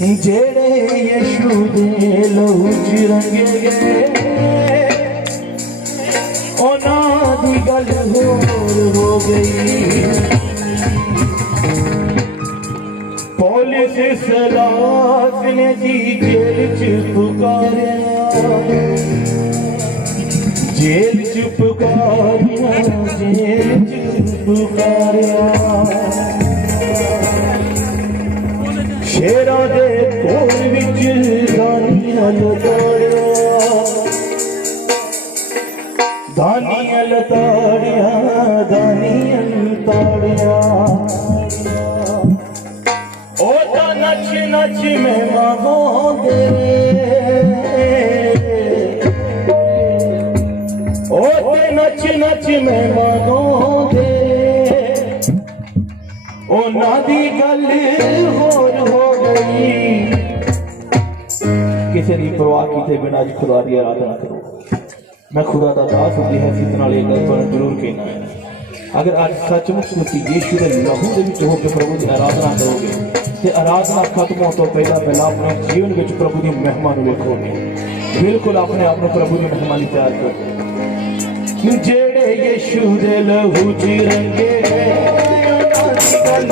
जेड़े यीशु दे लहू च रंगे गए उन्हां दी गल होर हो गई। पौलुस सलास ने जी जेल च पुकारिया, जेल च पुकारिया, जेल च पुकारिया। शेरा दे कोल विच दानियल ताड़िया, दानियल ताड़िया, दानियल ताड़िया। ओ ता नच नच में मांगोगे, ओ ते नच नच में मांगोगे। ओ नादी गल होर हो गई। किसी की परवाह किए बिना अज खुदा की आराधना करो। मैं खुदा का दास होती हैसियत नाल ये गल तुहानूं जरूर कहना है, अगर अज सचमुच मसीह यीशु के लहू के विच होकर प्रभु की आराधना करोगे तो आराधना खत्म होने तो पहला अपने जीवन में प्रभु की महिमा नूं वेखोगे। बिल्कुल अपने आप को प्रभु की महिमा लई तैयार करो। जेड़े यीशु दे लहू च रंगे गल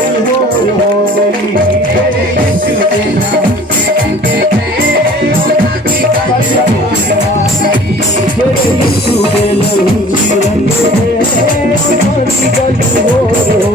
हो गई। जेड़े यीशु दे लहू च रंगे जेड़े यीशु दे लहू च रंगे गल हो गई।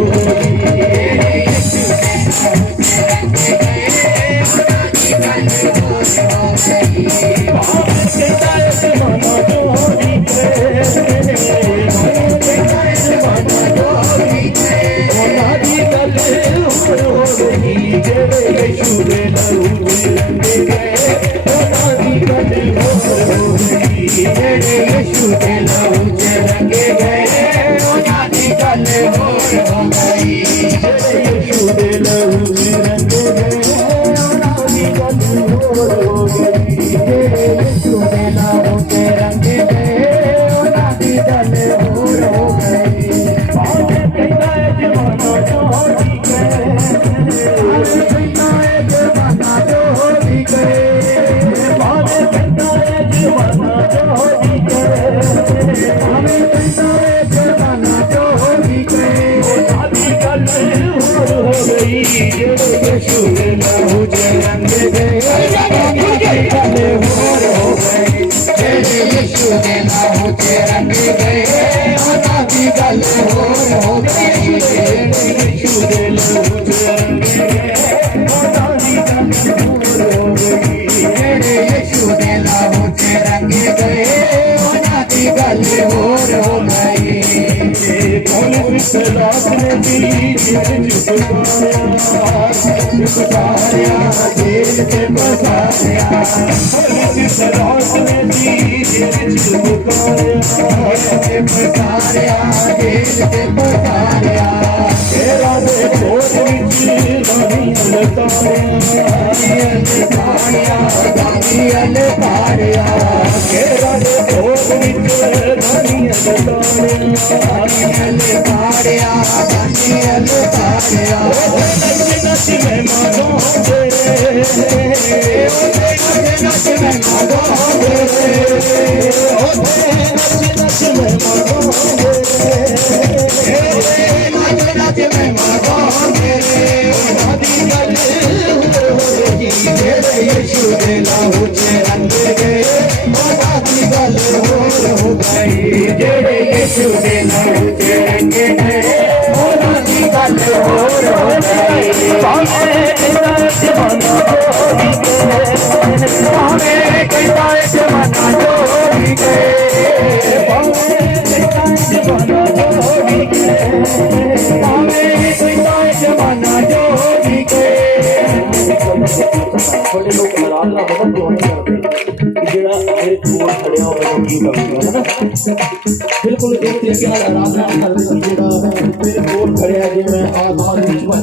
बिल्कुल एक तरीके आराधना करते मेरे कोल खड़े है जी मैं आधार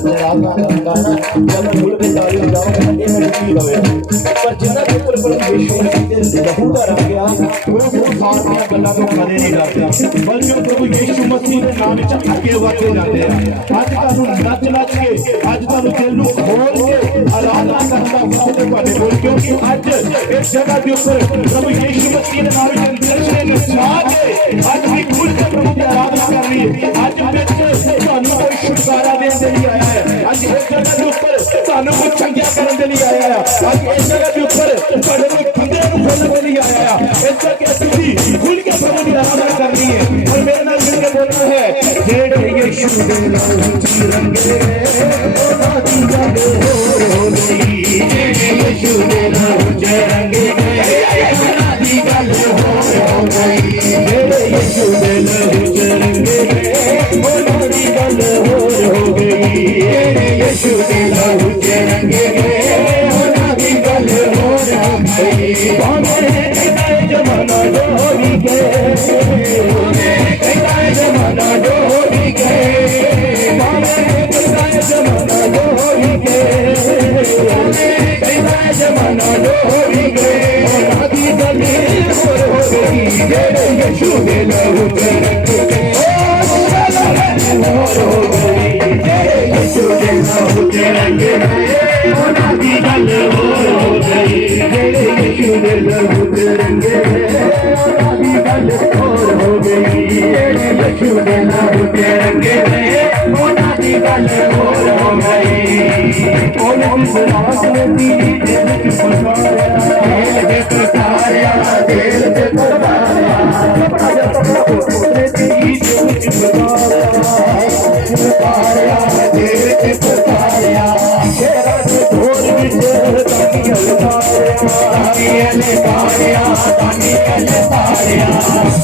आराधना करता है जब मैं भूल के ताली बजाऊंगा ये मेरी फील होवे पर जिन्ना के ऊपर पर यीशु मसीह लहू का रंग गया वो सारियां गल्लां तो कदे नहीं करता बल्कि प्रभु यीशु मसीह के नाम विच आगे वाके जाते हैं। आज तानू नच नच के आज तानू दिल नू खोल के आराधना करना साथ पाने बोल क्योंकि आज इस जगह के ऊपर प्रभु यीशु मसीह ने नाम दर्शन ने साथ आज भी खुल के प्रभु की आराधना कर रही है। आज ਤੁਹਾਨੂੰ ਕੋਈ ਛੁਟਕਾਰਾ ਦੇਣ ਦੇ ਲਈ ਆਇਆ ਹੈ। ਅੱਜ ਇਸ ਜਗ੍ਹਾ ਦੇ ਉੱਪਰ ਤੁਹਾਨੂੰ ਕੋਈ ਚੰਗਿਆ ਕਰਨ ਦੇ ਲਈ ਆਇਆ ਹੈ। ਅੱਜ ਇਸ ਜਗ੍ਹਾ ਦੇ ਉੱਪਰ ਤੁਹਾਡੇ ਕੋਈ ਖੰਡੇ ਨੂੰ ਖੋਲਣ ਦੇ ਲਈ ਆਇਆ ਹੈ। ਇਸ ਕਰਕੇ ਤੁਸੀਂ ਖੁੱਲ ਕੇ ਪ੍ਰਭੂ ਦੀ ਆਰਾਧਨਾ ਕਰਨੀ ਹੈ और मेरे नाल मिल के बोलना है जेड़े यीशु दे लहू च रंगे ओना दी गल हो गई। जेड़े यीशु दे लहू च रंगे ओना दी गल हो गई। जेड़े यीशु दे लहू च रंगे ओना दी गल हो गई। जेड़े यीशु दे लहू च रंगे ओना दी गल हो गई। भावे जमाना जो भी गए जमाना जो भी गए जमाना जो भी गए जमाना जो भी गए आदि गली हो गई। जेड़े यीशु दे लहू च रंगे हो गई। जेड़े यीशु दे लहू च रंगे आदि गल हो गई। जेड़े यीशु दे लहू च रंगे आदि गल हो गई। जेड़े यीशु दे लहू च रंगे आदि गल हो गई। ओन विश्वास में दिल च पसारिया दिल च पसारिया अपना जब दिल च पसारिया दिल च पसारिया शेरा दे ढोल विच तानियां लसारिया तानियां लसारिया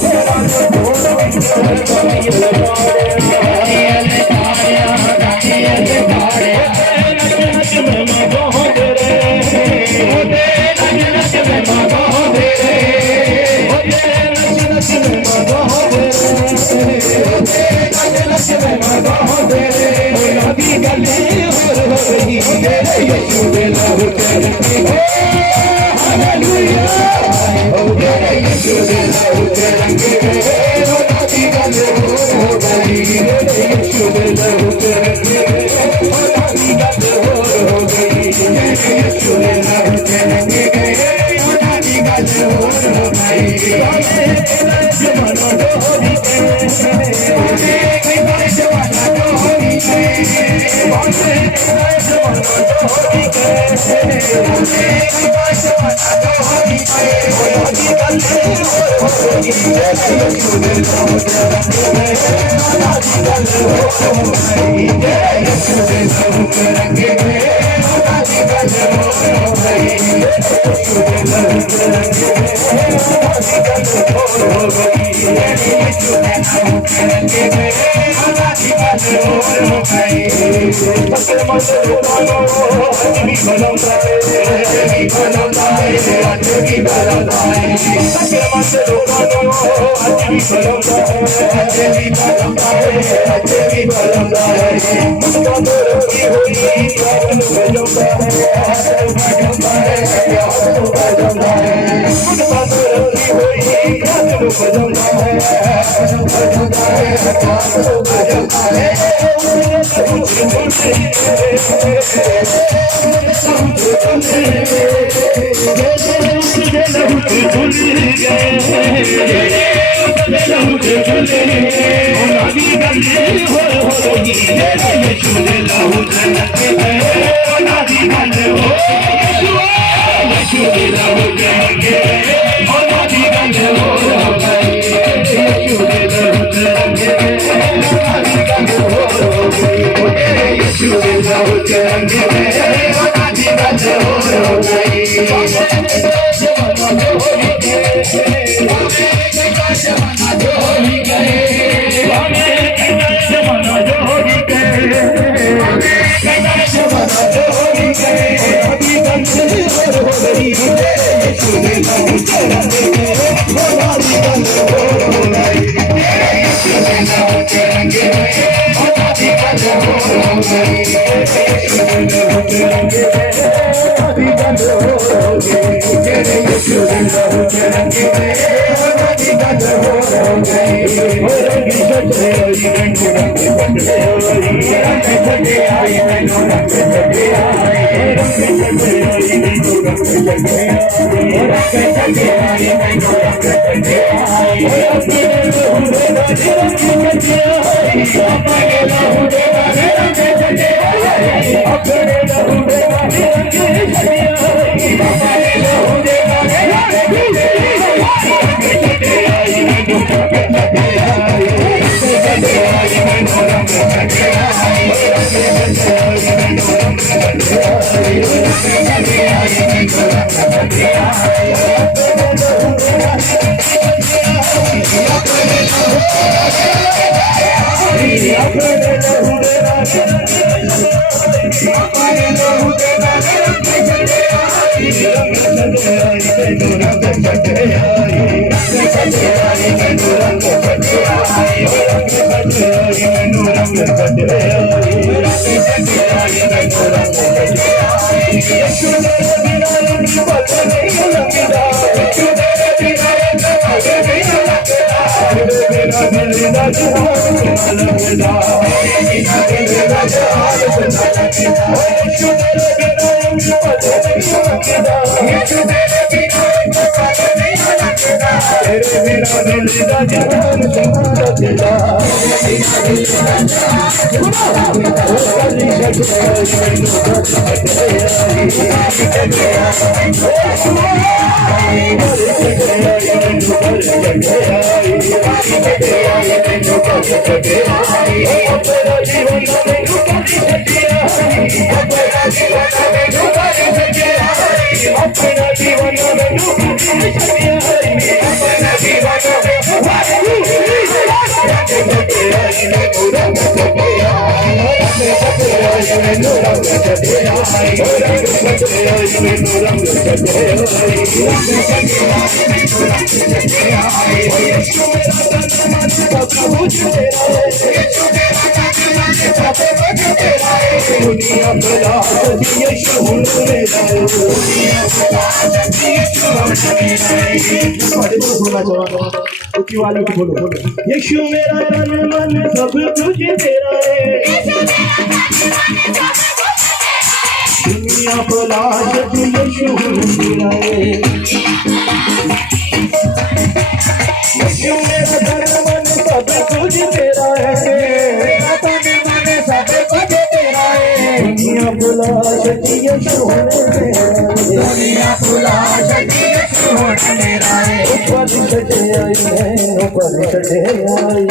शेरा दे ढोल विच तानियां लसारिया तानियां लसारिया नच में मगो तेरे नच में मगो तेरे नच में मगो तेरे नच में मगो तेरे आदि गली हो गई। जेड़े यीशु दे लहू च रंगे हालेलुया। जेड़े यीशु दे लहू च रंगे आदि गल हो गई। जेड़े यीशु दे लहू च रंगे आदि गल हो गई। जेड़े यीशु दे लहू च रंगे आदि गल हो गई। जमाना जो भी गए जमाना जो भी गए जमाना जो भी गए जमाना जो भी गए आदि गल हो गई। जेड़े यीशु दे लहू च रंगे आदि गल हो गई। जेड़े यीशु दे लहू च रंगे आदि गल हो गई। यीशु दे लहू च रंगे आदि गल हो गई। जेड़े यीशु दे लहू च रंगे आदि गल हो गई। सकर मत रोनो आज भी बनौदा है आज भी बनौदा है आज भी बनौदा है। सकर मत रोनो आज भी बनौदा है आज भी बनौदा है आज भी बनौदा है। मुझको रोगी हुई याद बजौदा है याद बजौदा है याद बजौदा है। मुझको रोगी हुई याद बजौदा है याद बजौदा है याद बजौदा है। I यीशु मेरा तन मन सब कुछ तेरा है, दुनिया को लाज यीशु मेरा है। यीशु मेरा तन मन सब कुछ तेरा है, दुनिया को लाज यीशु दुनिया को लाज मेरा है। ऊपर चढ़े आई मैं ऊपर चढ़े आई,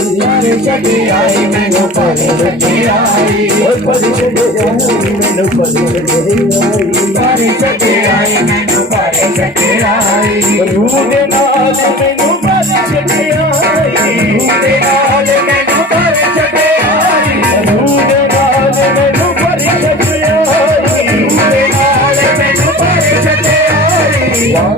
चढ़े आई मैं ऊपर चढ़े आई, ऊपर चढ़े आई मैं ऊपर चढ़े आई, चढ़े आई मैं ऊपर चढ़े आई। रूह दे नाल मैं ऊपर चढ़े आई, रूह दे नाल मैं ऊपर चढ़े आई, रूह दे नाल मैं ऊपर चढ़े आई, रूह दे नाल मैं ऊपर चढ़े आई। 1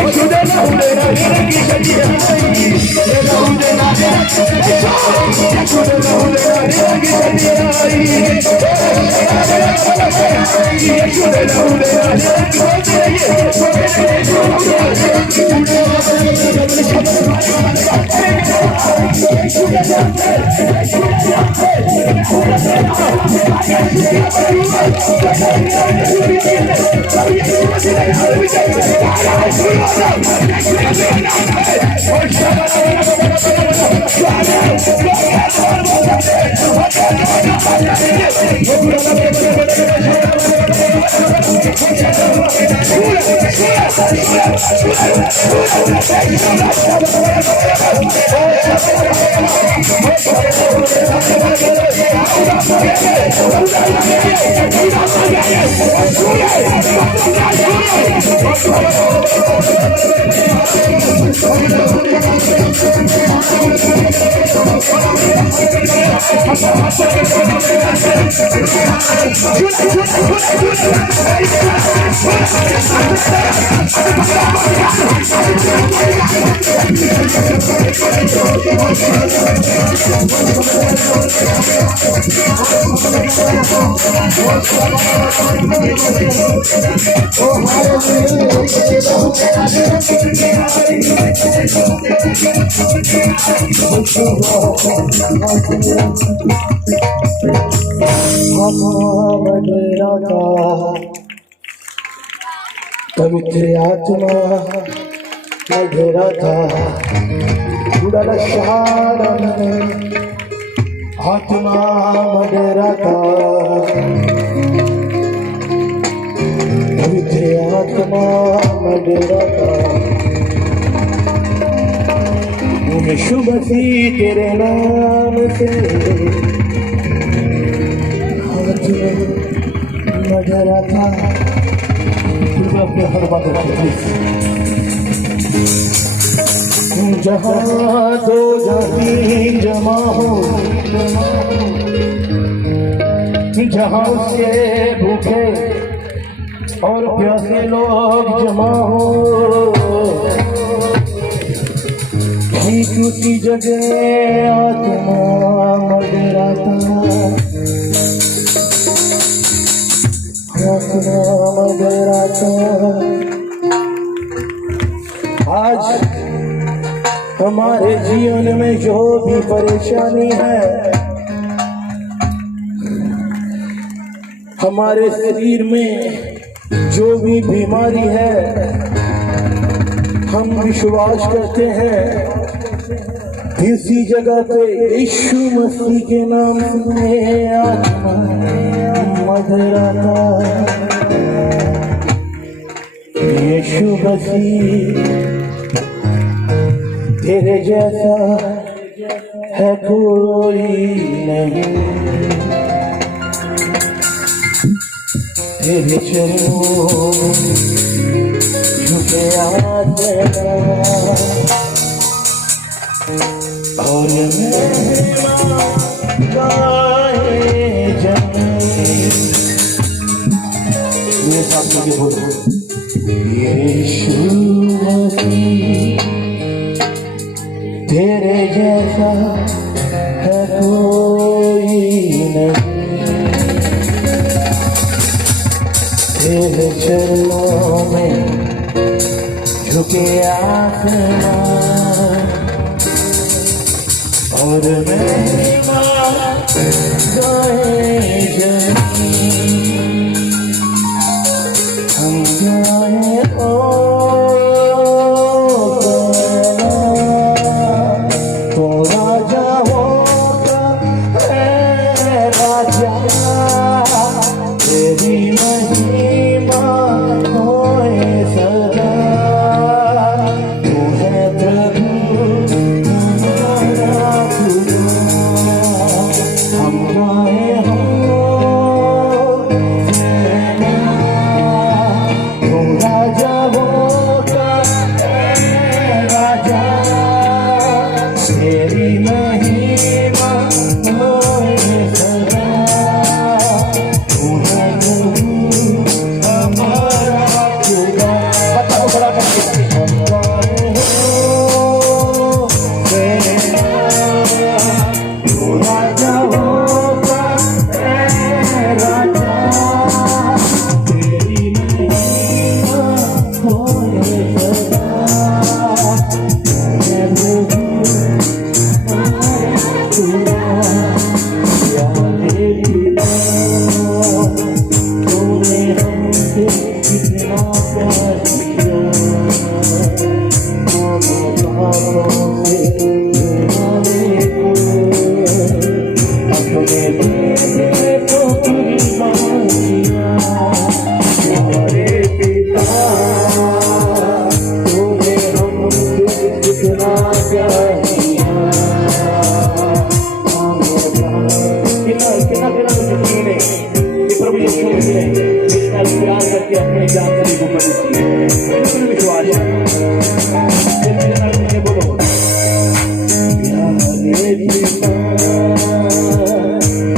2 3 Yeshua पवित्र आत्मा में घेरा था उड़ल शहारन आत्मा में डेरा था पवित्र आत्मा में डेरा था यीशु मसीह तेरे नाम से में डेरा था हर बात जहाँ दो जाति जमा हो जहाँ उसके भूखे और प्यासे लोग जमा हो ठीक उसी जगह आत्मा मडराता आज हमारे जीवन में जो भी परेशानी है, हमारे शरीर में जो भी बीमारी है, हम विश्वास करते हैं इसी जगह पे यीशु मसीह के नाम से आत्मा मधुराता यीशु मसीह तेरे जैसा है कोई नहीं तेरे चरणों झुके आते और मेरे साथ मुझे बोलो यीशु मसीह तेरे जैसा है कोई नहीं तेरे चरणों में झुके आसमान और महिमा गाए जमीन हम गाए ओ तो राजा होगा है राजा तेरी महिमा होए सदा तू है प्रभु हम गाए कितना तेरा तो यकीन है कि प्रभु यीशु मसीह ने मेरे नाल प्यार करके अपनी जान दी को कर दी है। बिल्कुल विश्वास है। मेरे नाल ये बोलो प्यारे पिता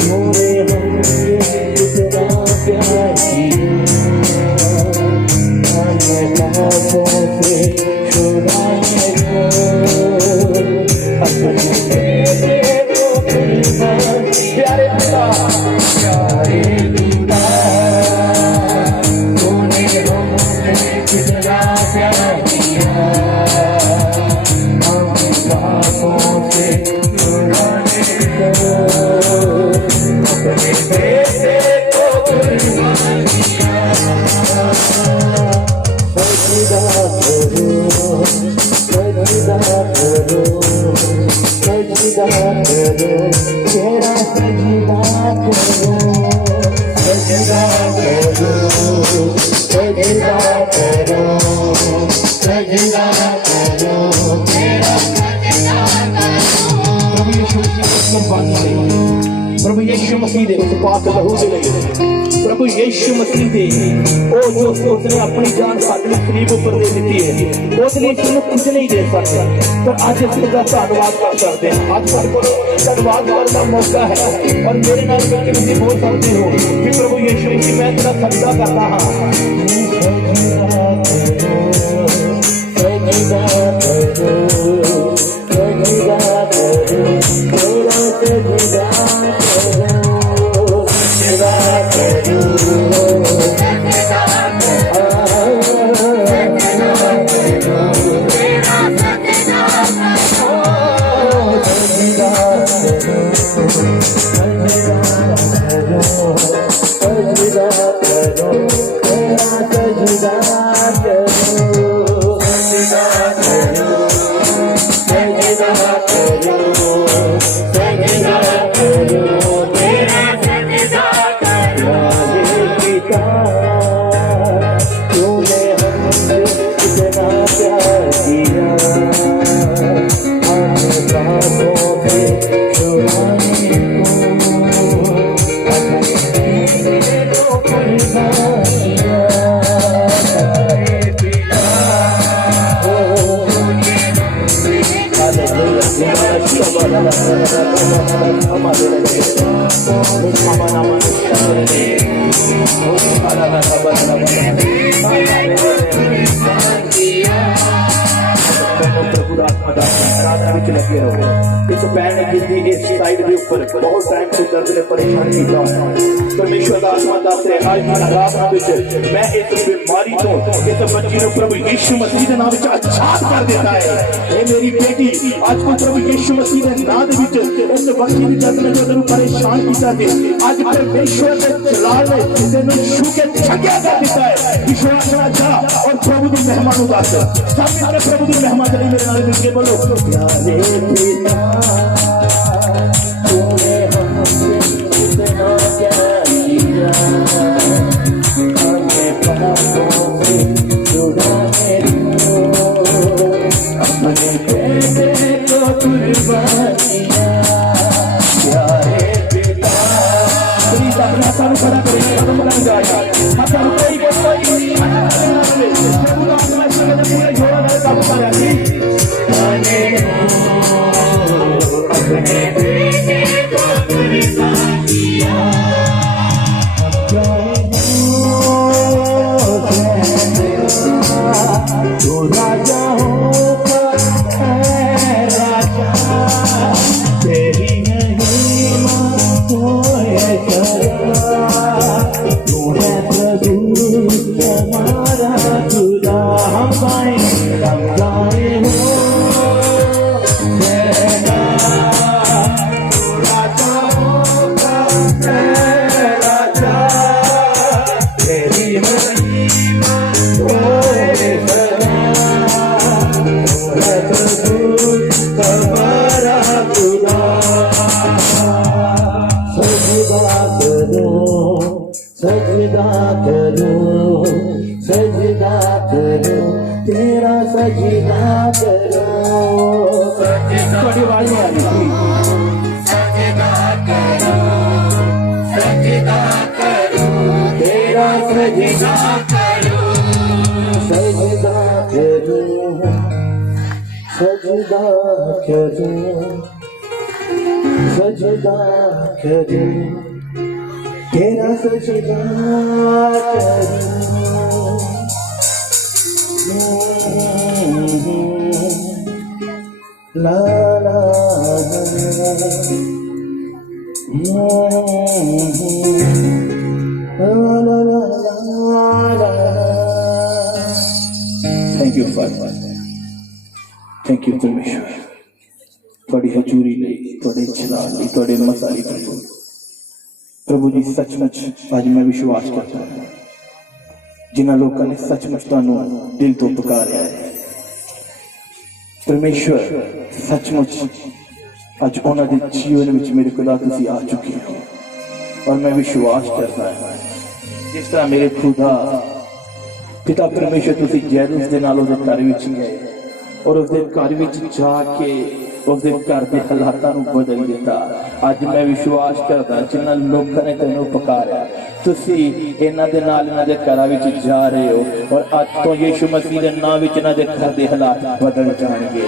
मोरे हमसे कितना प्यार किया मैं पापों से छुड़ाने को प्यारे पिता तूने हमसे कितना प्यार किया हम पापों से छुड़ाने को अपने बेटे को कुर्बान किया। सजदा करो सजदा करो सजदा करो तेरा सजदा करो सजदा करो सजदा करो सजदा करो तेरा सजदा करो। प्रभु यीशु मसीह दे उस पाक लहू दे लई प्रभु यीशु मसीह दे ओ जो उसने अपनी जान साडे सलीब ऊपर दे दी है उसने इसमें कुछ नहीं दे सकता पर आज इसका धन्यवाद कर सकते हैं। आज सारे को धन्यवाद करने का मौका है और मेरे नाल करके तुम बोल सकते हो कि प्रभु यीशु मसीह मैं तेरा सजदा करता हां सजदा करो सजदा करो तेरा सजदा करो सजदा करो बहुत टाइम से दर्द ने परेशान किया परमेश्वर का आत्मा दस है आज रात मैं इस बीमारी तो इस बच्ची को प्रभु यीशु मसीह के नाम में आजाद कर देता है। हे मेरी बेटी आज को प्रभु यीशु मसीह के नाम में इस बच्ची की दर्द में जो तेरे परेशान किया थे आज परमेश्वर के जलाल ने तेरे छू के छक्या कर देता है। विश्वास रखा और प्रभु की मेहमान उदास सब मेरे प्रभु की मेहमान चली मेरे नाल मिलके बोलो प्यारे पिता तूने हमसे कितना प्यार किया हमें पापों से छुड़ाने को अपने बेटे को कुर्बान किया। प्यारे पिता प्लीज अपना हाथ खड़ा करें कदम लग जाएगा हाथ कोई पूरे जोड़ा में काम करा अपने बेटे को कुर्बान किया। तो राजा होगा राजा तेरी महिमा होए तू है प्रभु हमारा खुदा हम गाए हो सजदा करो तेरा सजदा करो थोड़ी आवाज नहीं आ रही सजदा करो सजदा करूं तेरा सजदा करूं सजदा करूं सजदा करूं सजदा करूं तेरा सजदा करूं ला ला thank you father, thank you परमेश्वर, थोड़ी हजूरी ਲਈ ਤੁਹਾਡੇ ਚਲਾਣ ਲਈ ਤੁਹਾਡੇ ਮਸਾਲੀ ਪ੍ਰਭੂ। प्रभु जी सचमुच आज मैं विश्वास करता हूँ जिन्होंने लोगों ने सचमुच तुहानू दिल तो पुकारिया है परमेश्वर, सचमुच अज उन्होंने जीवन में मेरे को तुसी आ चुके हो और मैं विश्वास करता हूँ जिस तरह मेरे खुदा पिता परमेश्वर तुसी जैरूस दे नाल उहदे घर विच गए और उसके घर विच जाके उसके घर के हालातों को बदल दिता। अज मैं विश्वास करता जिन्होंने लोगों ने तेनों पुकारा तुसी इन्हां दे नाल इन्हां दे घरां विच जा रहे हो और अज तो यीशु मसीह दे नाम विच इन्हां दे घर के हालात बदल जाएंगे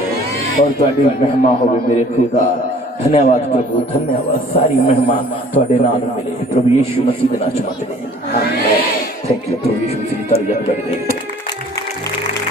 और तुहाडी महिमा होवे मेरे खुदा। धन्यवाद प्रभु, धन्यवाद, सारी महिमा तुहाडे नाल मिले प्रभु यीशु मसीह दे नाम च मंगदे। आमीन। थैंक यू प्रभु यीशु मसीह दी तारीफ करदे।